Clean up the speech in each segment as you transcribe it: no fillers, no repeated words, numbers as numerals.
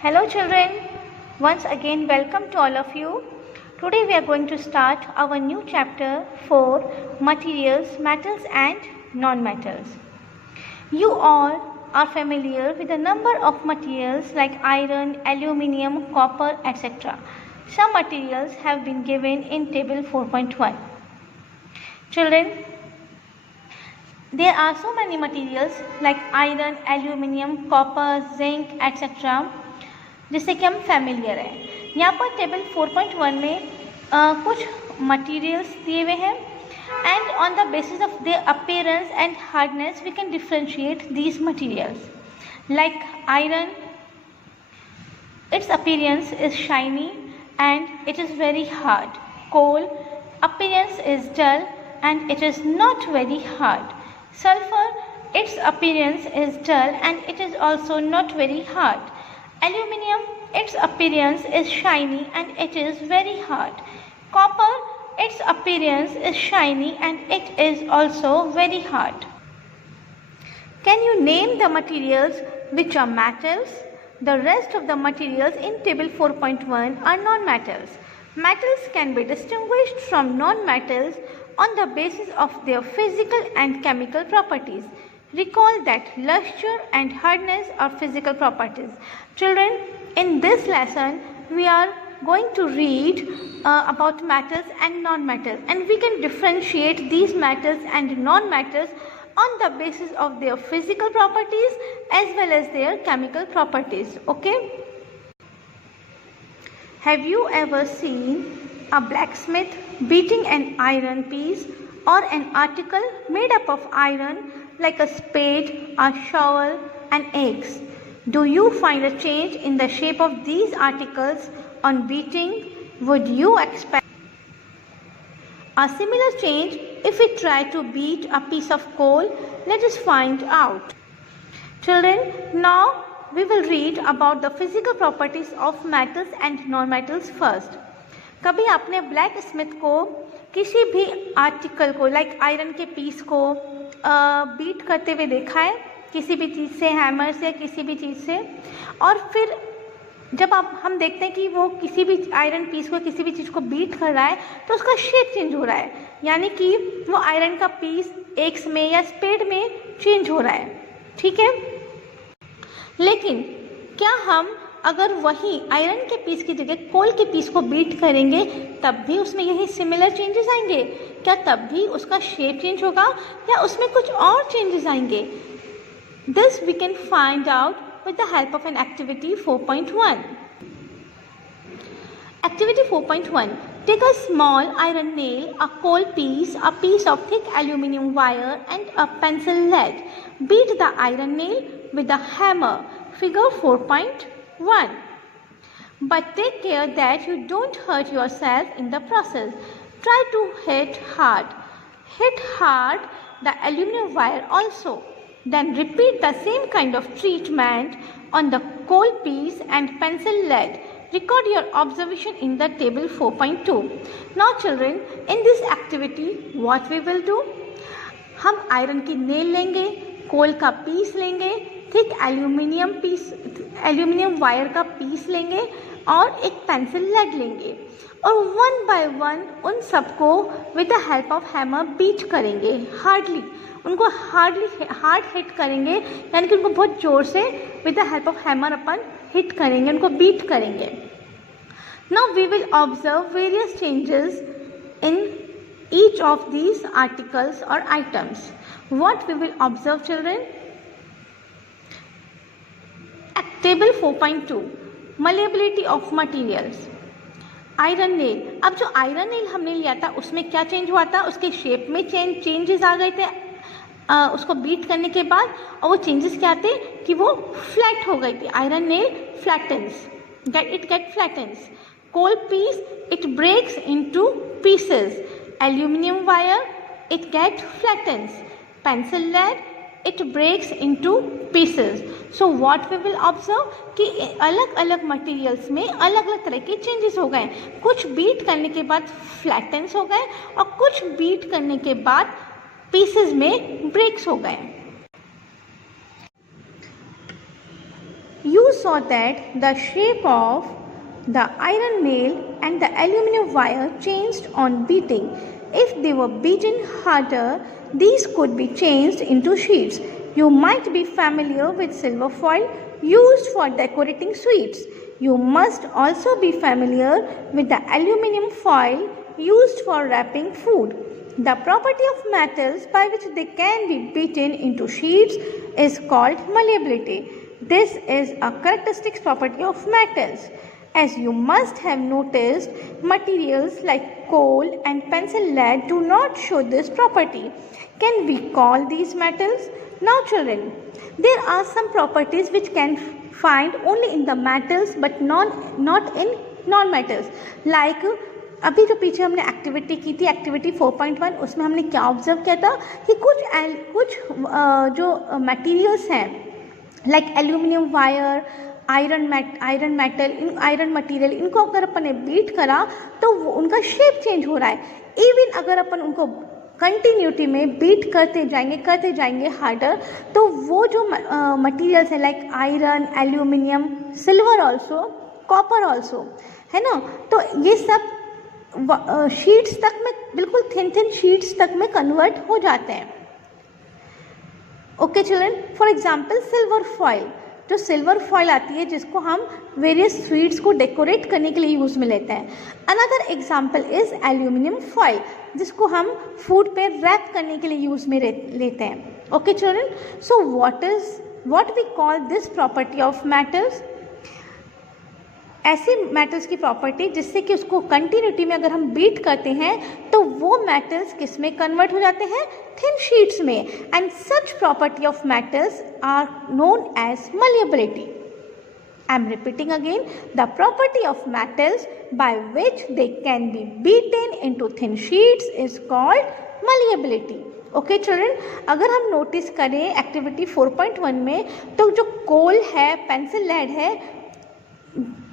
Hello children, once again welcome to all of you. Today we are going to start our new chapter 4, Materials, Metals and Non-Metals. You all are familiar with a number of materials like iron, aluminium, copper, etc. Some materials have been given in table 4.1. Children, there are so many materials like iron, aluminium, copper, zinc, etc. जिससे कि हम familiar हैं. यहाँ पर table 4.1 में कुछ materials दिए हुए हैं and on the basis of their appearance and hardness we can differentiate these materials. Like iron, its appearance is shiny and it is very hard. Coal, appearance is dull and it is not very hard. Sulfur, its appearance is dull and it is also not very hard. Aluminium, its appearance is shiny and it is very hard. Copper, its appearance is shiny and it is also very hard. Can you name the materials which are metals? The rest of the materials in table 4.1 are non-metals. Metals can be distinguished from non-metals on the basis of their physical and chemical properties. Recall that luster and hardness are physical properties. Children, in this lesson we are going to read about metals and non-metals, and we can differentiate these metals and non-metals on the basis of their physical properties as well as their chemical properties. Okay? Have you ever seen a blacksmith beating an iron piece or an article made up of iron like a spade, a shovel and eggs? Do you find a change in the shape of these articles on beating? Would you expect a similar change if we try to beat a piece of coal? Let us find out. Children, now we will read about the physical properties of metals and non-metals first. कभी आपने black Smith को किसी भी article को like iron के piece को beat करते हुए देखा है किसी भी चीज़ से, हैमर से, किसी भी चीज़ से? और फिर जब हम देखते हैं कि वो किसी भी आयरन पीस को किसी भी चीज़ को बीट कर रहा है तो उसका शेप चेंज हो रहा है, यानी कि वो आयरन का पीस एक्स में या स्पेड में चेंज हो रहा है. ठीक है, लेकिन क्या हम अगर वही आयरन के पीस की जगह कोल के पीस को बीट करेंगे तब भी उसमें यही सिमिलर चेंजेस आएंगे? क्या तब भी उसका शेप चेंज होगा या उसमें कुछ और चेंजेस आएंगे? This we can find out with the help of an activity 4.1. Activity 4.1. Take a small iron nail, a coal piece, a piece of thick aluminium wire and a pencil lead. Beat the iron nail with a hammer. Figure 4.1. But take care that you don't hurt yourself in the process. Try to hit hard. Hit hard the aluminium wire also. Then repeat the same kind of treatment on the coal piece and pencil lead. Record your observation in the table 4.2. Now children, in this activity what we will do? हम iron की nail लेंगे, कोल का piece लेंगे, thick aluminium wire का piece लेंगे और एक pencil lead लेंगे और वन बाय वन उन सबको with the help of hammer beat करेंगे. उनको हार्ड हिट करेंगे, यानी कि उनको बहुत ज़ोर से with the help of hammer अपन हिट करेंगे, उनको बीट करेंगे. Now we will observe various changes in each of these articles और items. What we will observe children? Table 4.2 malleability of materials. Iron nail, अब जो आयरन नेल हमने लिया था उसमें क्या चेंज हुआ था? उसके शेप में चेंजेस आ गए थे उसको बीट करने के बाद, और वो चेंजेस क्या थे कि वो फ्लैट हो गई थी. Iron nail flattens, it get flattens. Coal piece it breaks into pieces. Aluminium wire it get flattens. Pencil lead it breaks into pieces. So what we will observe कि अलग अलग मटेरियल्स में अलग अलग तरह के चेंजेस हो गए. कुछ बीट करने के बाद फ्लैटन्स हो गए और कुछ बीट करने के बाद पीसेस में ब्रेक्स हो गए. You You saw that the shape of the iron nail and the aluminum wire changed on beating. If they were beaten harder, these could be changed into sheets. You might be familiar with silver foil used for decorating sweets. You must also be familiar with the aluminum foil used for wrapping food. The property of metals by which they can be beaten into sheets is called malleability. This is a characteristic property of metals. As you must have noticed, materials like coal and pencil lead do not show this property. Can we call these metals? Now children, there are some properties which can find only in the metals but not in non-metals. Like अभी जो पीछे हमने activity की थी, activity 4.1, उसमें हमने क्या observe किया था कि कुछ जो मटेरियल्स हैं like aluminium wire, iron material, इनको अगर अपन ने बीट करा तो वो उनका शेप चेंज हो रहा है. इवन अगर अपन उनको कंटिन्यूटी में बीट करते जाएंगे हार्डर, तो वो जो मटेरियल्स हैं like iron, aluminium, silver also, copper also, है ना, तो ये सब शीट्स तक में, बिल्कुल थिन शीट्स तक में कन्वर्ट हो जाते हैं. Okay children, for example silver foil, जो सिल्वर फॉइल आती है जिसको हम वेरियस स्वीट्स को डेकोरेट करने के लिए यूज़ में लेते हैं. Another example is aluminium foil, जिसको हम फूड पे रैप करने के लिए यूज़ में लेते हैं. Okay children, so what we call this property of metals? ऐसे मेटल्स की प्रॉपर्टी जिससे कि उसको कंटिन्यूटी में अगर हम बीट करते हैं तो वो मेटल्स किस में कन्वर्ट हो जाते हैं? थिन शीट्स में. And such property of metals are known as malleability. I am repeating again, the property of metals by which they can be beaten into thin sheets is called malleability. Okay children, अगर हम notice करें activity 4.1 में, तो जो कोल है, pencil lead है,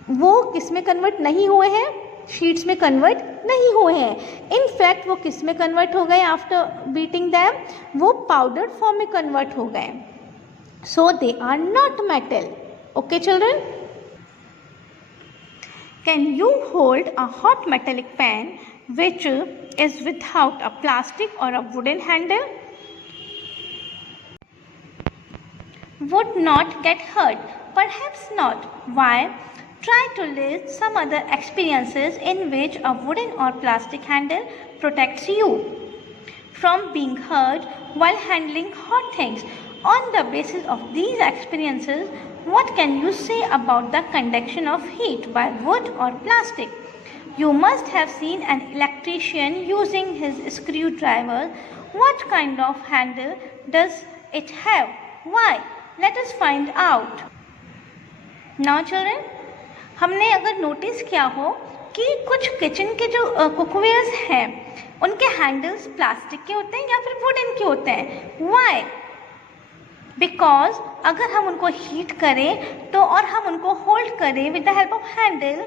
वो किस में कन्वर्ट नहीं हुए हैं? शीट्स में कन्वर्ट नहीं हुए हैं. इनफैक्ट वो किस में कन्वर्ट हो गए आफ्टर बीटिंग दैम? वो पाउडर फॉर्म में कन्वर्ट हो गए. So they are not metal. Okay children, can you hold a hot metallic pan which is without a plastic or a wooden handle? Would not get hurt? Perhaps not. Why? Try to list some other experiences in which a wooden or plastic handle protects you from being hurt while handling hot things. On the basis of these experiences, what can you say about the conduction of heat by wood or plastic? You must have seen an electrician using his screwdriver. What kind of handle does it have? Why? Let us find out. Now children, हमने अगर notice किया हो कि कुछ kitchen के जो cookwares हैं उनके हैंडल्स प्लास्टिक के होते हैं या फिर वुडन के होते हैं. वाई? बिकॉज अगर हम उनको हीट करें तो और हम उनको होल्ड करें with the help of Henle,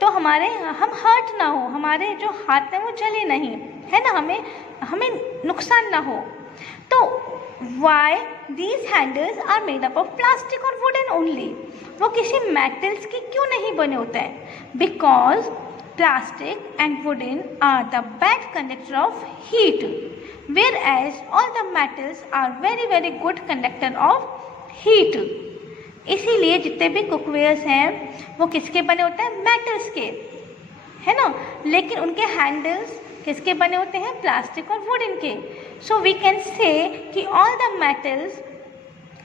तो हम हर्ट ना हो, हमारे जो हाथ हैं वो जले नहीं, है ना, हमें नुकसान ना हो. तो why these handles are made up of plastic और वुडन ओनली? वो किसी मेटल्स के क्यों नहीं बने होते हैं? Because plastic and wooden are the bad conductor of heat, whereas all the metals are very very good conductor of heat. इसीलिए जितने भी कुकवेयर्स हैं वो किसके बने होते हैं? मेटल्स के, है ना, लेकिन उनके हैंडल्स किसके बने होते हैं? प्लास्टिक और वुडन के. सो वी कैन से कि all the metals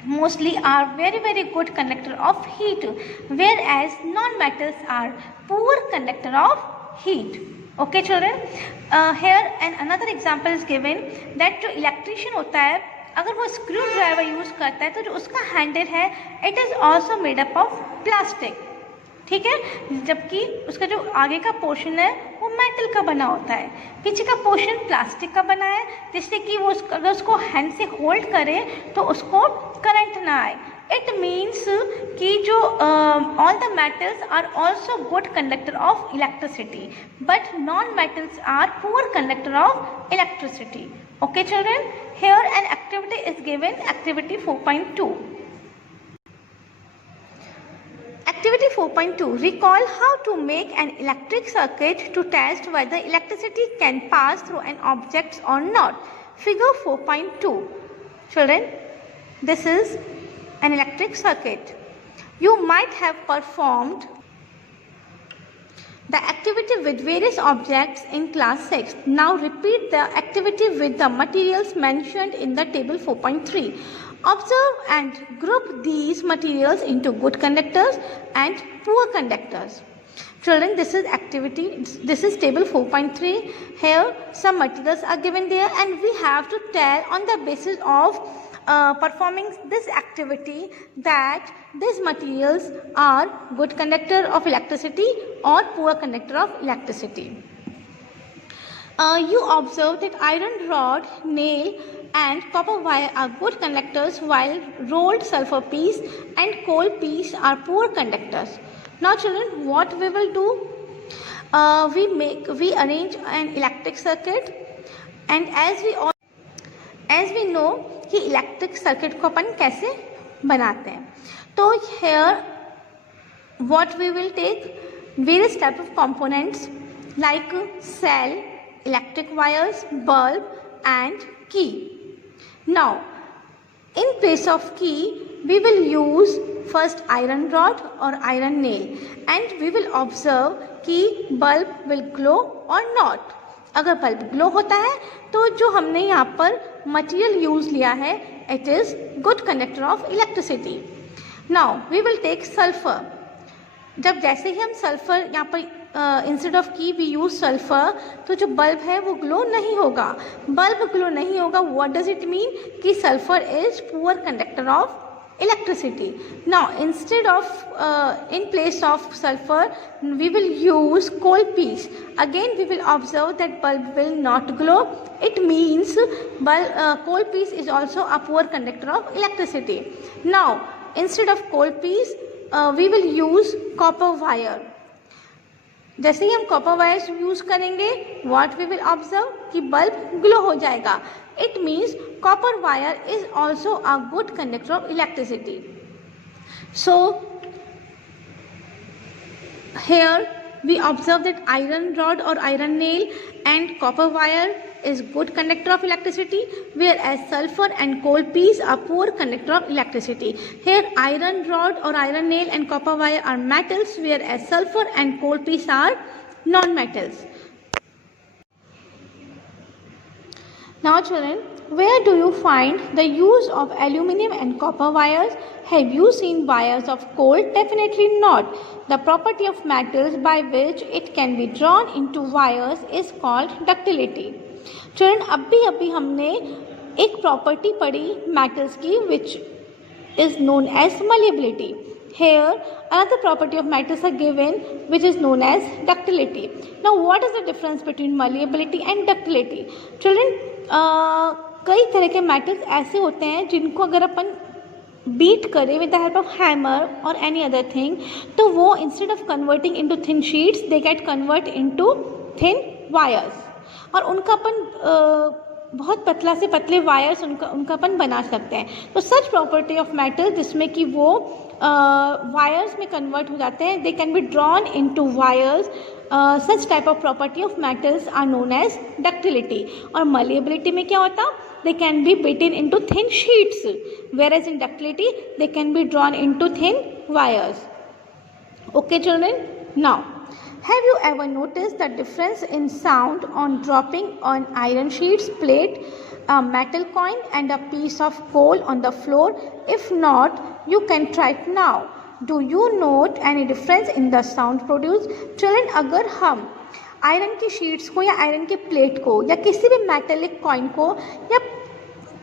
mostly are very very good conductor of heat, whereas non-metals are poor conductor of heat. Okay children, here and another example is given that जो electrician होता है अगर वो screw driver use करता है तो जो उसका हैंडल है it is also made up of plastic. ठीक है, जबकि उसका जो आगे का पोर्शन है वो मेटल का बना होता है, पीछे का पोर्शन प्लास्टिक का बना है, जिससे कि वो अगर उसको हैंड से होल्ड करे तो उसको करंट ना आए. इट मीन्स कि जो all the metals are also good conductor of electricity but non metals are poor conductor of electricity. Okay children, here an activity is given, activity 4.2. 4.2. Recall how to make an electric circuit to test whether electricity can pass through an object or not. Figure 4.2. Children, this is an electric circuit. You might have performed the activity with various objects in class 6. Now repeat the activity with the materials mentioned in the table 4.3. Observe and group these materials into good conductors and poor conductors. Children, this is activity, this is table 4.3. Here some materials are given there and we have to tell on the basis of performing this activity that these materials are good conductor of electricity or poor conductor of electricity. You observe that iron rod, nail and copper wire are good conductors while rolled sulfur piece and coal piece are poor conductors. Now children, what we will do? We arrange an electric circuit and as we know कि electric circuit को अपन कैसे बनाते हैं. तो here what we will take various type of components like cell, electric wires, bulb and key. Now in place of key we will use first iron rod or iron nail and we will observe कि bulb will glow or not. अगर bulb glow होता है तो जो हमने यहाँ पर material use लिया है it is good conductor of electricity. Now we will take sulphur. जब जैसे ही हम सल्फर यहाँ पर इंस्टेड ऑफ की वी यूज सल्फर तो जो बल्ब है वो ग्लो नहीं होगा. बल्ब ग्लो नहीं होगा. व्हाट डज इट मीन कि sulphur is poor conductor of electricity. Now instead of in place of sulfur we will use coal piece. Again we will observe that bulb will not glow. It means coal piece is also a poor conductor of electricity. Now instead of coal piece we will use copper wire. जैसे ही हम copper wire use करेंगे what we will observe कि bulb glow हो जाएगा. It means copper wire is also a good conductor of electricity. So here we observe that iron rod or iron nail and copper wire is good conductor of electricity, whereas sulfur and coal piece are poor conductor of electricity. Here iron rod or iron nail and copper wire are metals, whereas sulfur and coal piece are non-metals. Now children, where do you find the use of aluminum and copper wires? Have you seen wires of coal? Definitely not. The property of metals by which it can be drawn into wires is called ductility. Children, अभी हमने एक property पढ़ी metals की which is known as malleability. Here another property of metals are given which is known as ductility. Now what is the difference between malleability and ductility? Children, कई तरह के metals ऐसे होते हैं जिनको अगर अपन बीट करें with the help of hammer और एनी अदर थिंग तो वो instead of converting into thin sheets they get convert into thin wires और उनका अपन बहुत पतला से पतले वायर्स उनका अपन बना सकते हैं. तो सच प्रॉपर्टी ऑफ मेटल जिसमें कि वो वायर्स में कन्वर्ट हो जाते हैं they can be drawn into wires. Such type of property of metals are known as ductility. और मलिएबिलिटी में क्या होता they can be beaten into thin sheets, whereas in ductility they can be drawn into thin wires. Okay children, now have you ever noticed the difference in sound on dropping on iron sheets, plate, a metal coin and a piece of coal on the floor? If not, you can try it now. Do you note any difference in the sound produced? Children, अगर हम iron की sheets को या iron के plate को या किसी भी मेटेलिक कॉइन को या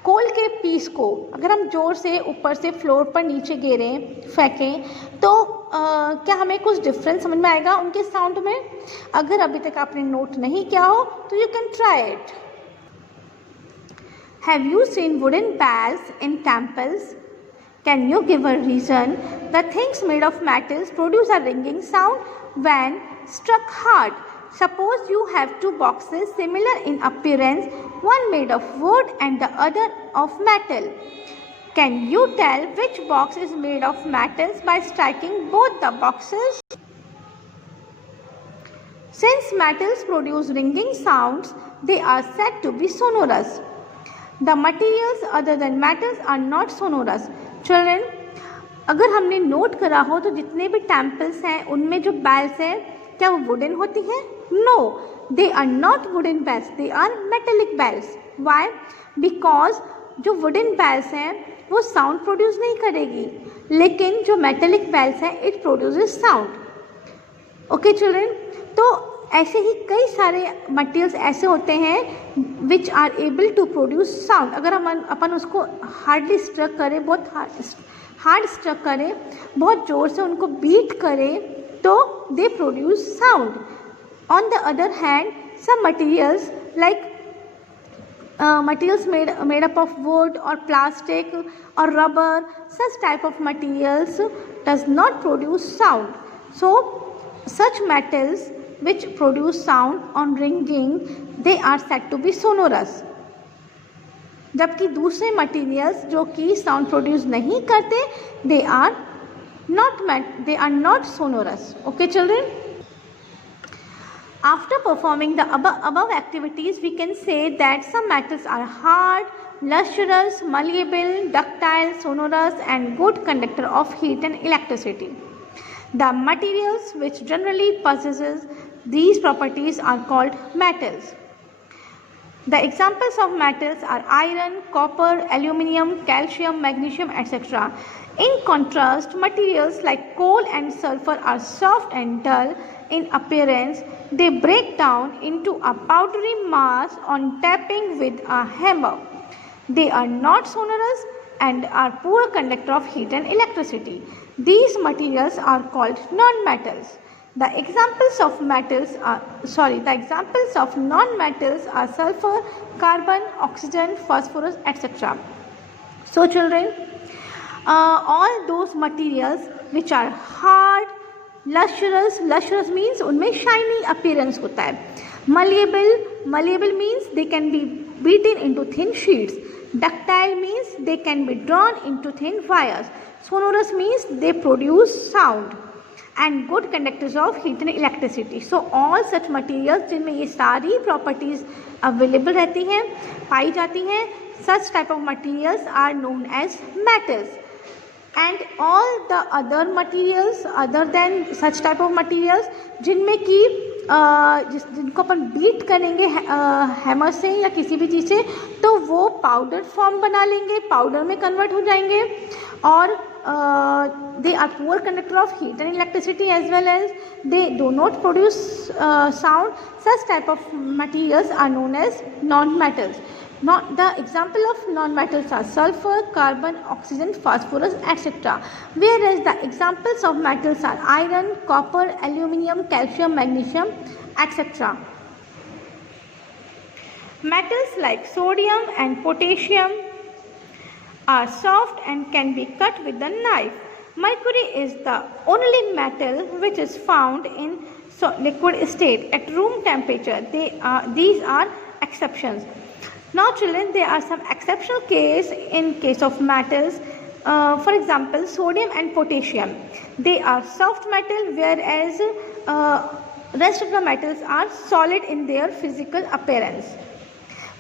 कोल के पीस को अगर हम जोर से ऊपर से फ्लोर पर नीचे गिरें फेंकें तो क्या हमें कुछ डिफरेंस समझ में आएगा उनके साउंड में? अगर अभी तक आपने नोट नहीं किया हो तो you can try it. Have you seen wooden bells in temples? Can you give a reason? The things made of metals produce a ringing sound when struck hard. Suppose you have two boxes similar in appearance, one made of wood and the other of metal. Can you tell which box is made of metals by striking both the boxes? Since metals produce ringing sounds, they are said to be sonorous. The materials other than metals are not sonorous. Children, अगर हमने note करा हो तो जितने भी temples हैं उनमें जो बेल्स हैं क्या वो वुडन होती हैं? No, they are not wooden bells, they are metallic bells. Why? Because जो वुडन बेल्स हैं वो साउंड प्रोड्यूस नहीं करेगी, लेकिन जो मेटेलिक बेल्स हैं it produces sound. Okay children, तो ऐसे ही कई सारे मटेरियल्स ऐसे होते हैं which are able to produce sound. अगर अपन उसको हार्डली स्ट्रक करें, बहुत हार्ड स्ट्रक करें, बहुत ज़ोर से उनको बीट करें तो they produce sound. On the other hand some materials like materials made up of wood or plastic or rubber, such type of materials does not produce sound. So such metals which produce sound on ringing, they are said to be sonorous. जबकि दूसरे materials जो कि sound produce नहीं करते, they are not sonorous. Okay children? After performing the above activities, we can say that some metals are hard, lustrous, malleable, ductile, sonorous and good conductor of heat and electricity. The materials which generally possesses these properties are called metals. The examples of metals are iron, copper, aluminium, calcium, magnesium, etc. In contrast, materials like coal and sulfur are soft and dull in appearance. They break down into a powdery mass on tapping with a hammer. They are not sonorous and are poor conductor of heat and electricity. These materials are called non-metals. The examples of non-metals are sulfur, carbon, oxygen, phosphorus, etc. So children, all those materials which are hard, lustrous means उनमें shiny appearance होता है. Malleable means they can be beaten into thin sheets. Ductile means they can be drawn into thin wires. Sonorous means they produce sound. And good conductors of heat and electricity. So all such materials जिनमें ये सारी properties available रहती हैं, पाई जाती हैं, such type of materials are known as metals. And all the other materials other than such type of materials जिनमें कि जिनको अपन बीट करेंगे हैमर से या किसी भी चीज़ से, तो वो पाउडर फॉर्म बना लेंगे, पाउडर में कन्वर्ट हो जाएंगे, और they are poor conductor of heat and electricity as well as they do not produce sound. Such type of materials are known as non-metals. The example of non-metals are sulfur, carbon, oxygen, phosphorus, etc. Whereas the examples of metals are iron, copper, aluminium, calcium, magnesium, etc. Metals like sodium and potassium are soft and can be cut with a knife. Mercury is the only metal which is found in liquid state at room temperature. These are exceptions. Now children, there are some exceptional in case of metals. For example, sodium and potassium. They are soft metal, whereas rest of the metals are solid in their physical appearance.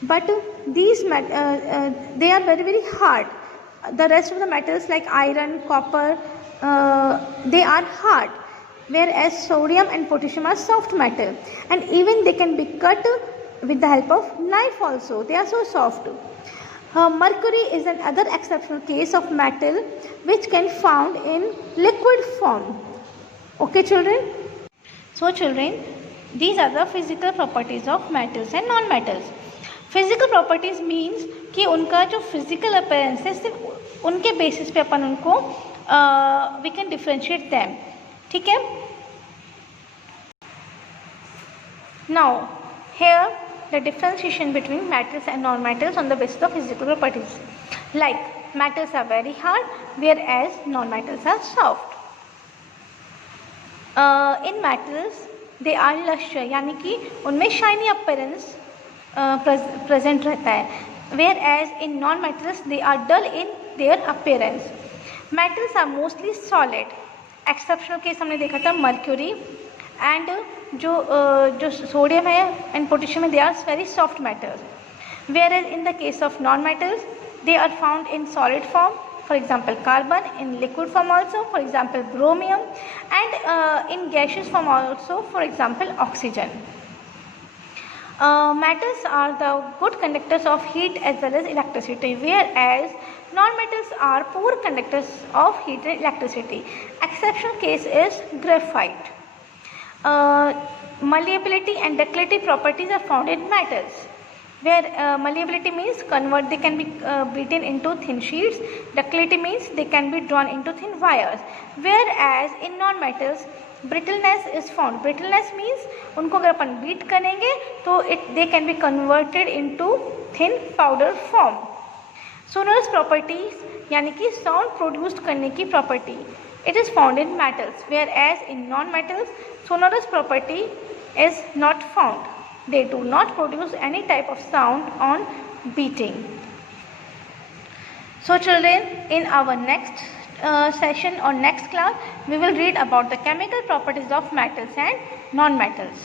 But these they are very, very hard. The rest of the metals like iron, copper, they are hard, whereas sodium and potassium are soft metal, and even they can be cut with the help of knife also. They are so soft. Mercury is another exceptional case of metal which can found in liquid form. Okay children? So children, these are the physical properties of metals and non-metals. Physical properties means कि उनका जो physical appearance है सिर्फ उनके basis पे अपन उनको we can differentiate them. ठीक है. Now here the differentiation between metals and non metals on the basis of physical properties. Like metals are very hard whereas non metals are soft. In metals they are lustre, यानी कि उनमें shiny appearance present रहता है, whereas in non metals they are dull in their appearance. Metals are mostly solid. Exceptional case हमने देखा था mercury and जो sodium है and potassium है, they are very soft metals. Whereas in the case of non-metals, they are found in solid form. For example, carbon, in liquid form also, for example, chromium, and in gaseous form also, for example, oxygen. Metals are the good conductors of heat as well as electricity, whereas non-metals are poor conductors of heat and electricity. Exceptional case is graphite. Malleability and ductility properties are found in metals, where malleability means they can be beaten into thin sheets. Ductility means they can be drawn into thin wires. Whereas in non-metals, brittleness is found. Brittleness means उनको अगर अपन beat करेंगे तो they can be converted into thin powder form. Sonorous properties यानी कि sound produced करने की property, it is found in metals, whereas in non-metals, sonorous property is not found. They do not produce any type of sound on beating. So children, in our next session or next class, we will read about the chemical properties of metals and non-metals.